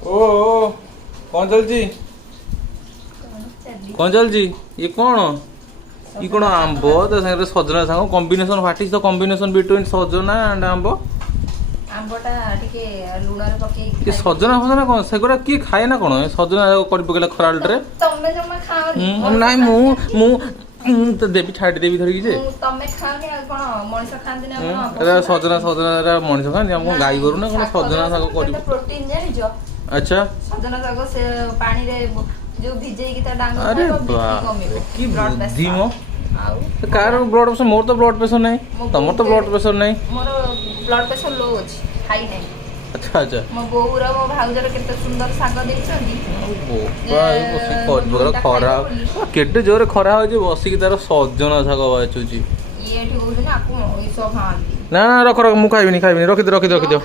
ओ कौन चलची कौन चलची ये कौन ये कौन आंब ता सागरे सजना सांग combination what is the combination between सजना एंड आंब आंबटा टिके लुण रे पके ये सजना फजना कौन सेगुरा की खाए ना कौन सजना कर पकेला खरालटे तमे जम्मा खाओ नाइ मु तो देवी छाड़ी देवी धरिकी जे तमे खाओनी आ कोन मनुष्य खांती ना एरा सजना सजना एरा मଣିଷ खाନ୍ତି हमको गाई करू ना कोन सजना साग करी प्रोटीन जानि जो अच्छा सजना साग से पानी रे जो भिजेई की ता डांग अरे वाह की बुद्धि मो कार ब्लड प्रेशर मोर तो ब्लड प्रेशर नहीं तमर तो ब्लड प्रेशर नहीं मोर ब्लड प्रेशर लो अछि हाई नहीं अच्छा अच्छा मो बोउरा मो भाउजर केते सुंदर साग देछंदी खरा केटे जोरे खरा हो बसिक तार सजना शाग बाचुची ये एठी होउछ ना आपको इसो खांती ना ना रख रख मु खाइबिनी रखि दो